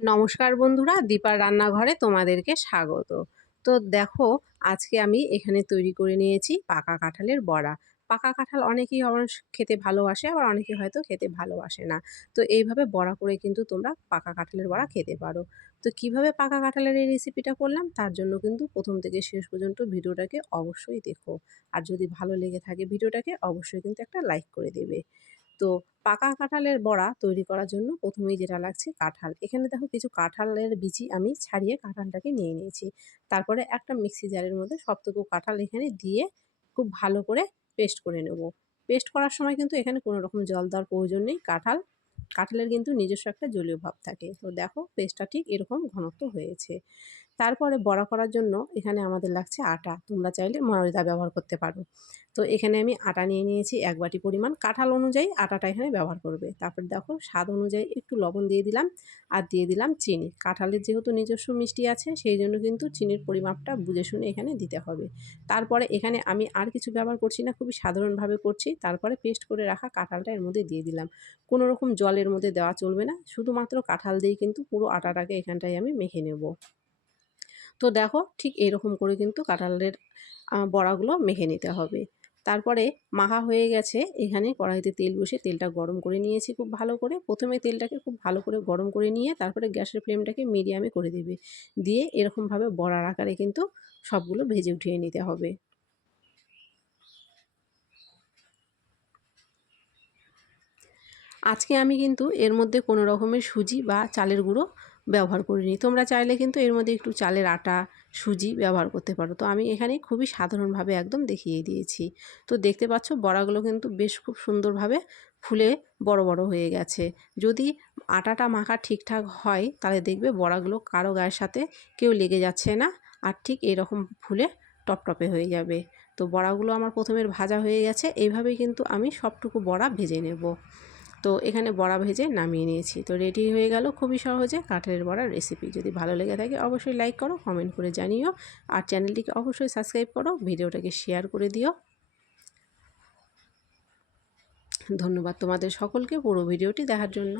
নমস্কার বন্ধুরা, দীপার রান্নাঘরে তোমাদেরকে স্বাগত। তো দেখো, আজকে আমি এখানে তৈরি করে নিয়েছি পাকা কাঁঠালের বড়া। পাকা কাঁঠাল অনেকেই আবার খেতে ভালোবাসে, আবার অনেকে হয়তো খেতে ভালোবাসে না। তো এইভাবে বড়া করে কিন্তু তোমরা পাকা কাঁঠালের বড়া খেতে পারো। তো কিভাবে পাকা কাঁঠালের এই রেসিপিটা করলাম তার জন্য কিন্তু প্রথম থেকে শেষ পর্যন্ত ভিডিওটাকে অবশ্যই দেখো। আর যদি ভালো লেগে থাকে ভিডিওটাকে অবশ্যই কিন্তু একটা লাইক করে দেবে। তো পাকা কাঁঠালের বড়া তৈরি করার জন্য প্রথমেই যেটা লাগছে কাঁঠাল। এখানে দেখো কিছু কাঁঠালের বিচি আমি ছাড়িয়ে কাঁঠালটাকে নিয়ে নিয়েছি। তারপরে একটা মিক্সি জারের মধ্যে সবটুকু কাঁঠাল এখানে দিয়ে খুব ভালো করে পেস্ট করে নেব। পেস্ট করার সময় কিন্তু এখানে কোনো রকম জল দেওয়ার প্রয়োজন নেই। কাঁঠালের কিন্তু নিজস্ব একটা জলীয় ভাব থাকে। তো দেখো পেস্টটা ঠিক এরকম ঘনত্ব হয়েছে। তারপরে বড়া করার জন্য এখানে আমাদের লাগছে আটা। তোমরা চাইলে ময়দা ব্যবহার করতে পারো। তো এখানে আমি আটা নিয়ে নিয়েছি ১ বাটি পরিমাণ। কাঁঠাল অনুযায়ী আটাটা এখানে ব্যবহার করবে। তারপর দেখো স্বাদ অনুযায়ী একটু লবণ দিয়ে দিলাম আর দিয়ে দিলাম চিনি। কাঁঠালের যেহেতু নিজস্ব মিষ্টি আছে সেই জন্য কিন্তু চিনির পরিমাপটা বুঝে শুনে এখানে দিতে হবে। তারপরে এখানে আমি আর কিছু ব্যবহার করছি না, খুবই সাধারণভাবে করছি। তারপরে পেস্ট করে রাখা কাঁঠালটা এর মধ্যে দিয়ে দিলাম। কোনো রকম জলের মধ্যে দেওয়া চলবে না। শুধুমাত্র কাঁঠাল দিয়েই কিন্তু পুরো আটাটাকে এখানটায় আমি মেখে নেব। তো দেখো ঠিক এরকম করে কিন্তু কাঁঠালের বড়াগুলো মেখে নিতে হবে। তারপরে মাখা হয়ে গেছে। এখানে কড়াইতে তেল বসিয়ে তেলটা গরম করে নিয়েছি খুব ভালো করে। প্রথমে তেলটাকে খুব ভালো করে গরম করে নিয়ে তারপরে গ্যাসের ফ্লেমটাকে মিডিয়ামে করে দেবে। দিয়ে এরকমভাবে বড়ার আকারে কিন্তু সবগুলো ভেজে উঠিয়ে নিতে হবে। আজকে আমি কিন্তু এর মধ্যে কোনো রকমের সুজি বা চালের গুঁড়ো ব্যবহার করিনি। তোমরা চাইলে কিন্তু এর মধ্যে একটু চালের আটা, সুজি ব্যবহার করতে পারো। তো আমি এখানে খুবই সাধারণভাবে একদম দেখিয়ে দিয়েছি। তো দেখতে পাচ্ছ বড়াগুলো কিন্তু বেশ খুব সুন্দরভাবে ফুলে বড় বড় হয়ে গেছে। যদি আটাটা মাখা ঠিকঠাক হয় তাহলে দেখবে বড়াগুলো কারো গায়ের সাথে কেউ লেগে যাচ্ছে না, আর ঠিক এরকম ফুলে টপটপে হয়ে যাবে। তো বড়াগুলো আমার প্রথমের ভাজা হয়ে গেছে। এইভাবেই কিন্তু আমি সবটুকু বড়া ভেজে নেব। তো এখানে বড়া ভেজে নামিয়ে নিয়েছি। তো রেডি হয়ে গেল খুবই সহজে কাঁঠালের বড়ার রেসিপি। যদি ভালো লেগে থাকে অবশ্যই লাইক করো, কমেন্ট করে জানিও। আর চ্যানেলটিকে অবশ্যই সাবস্ক্রাইব করো, ভিডিওটাকে শেয়ার করে দিও। ধন্যবাদ তোমাদের সকলকে পুরো ভিডিওটি দেখার জন্য।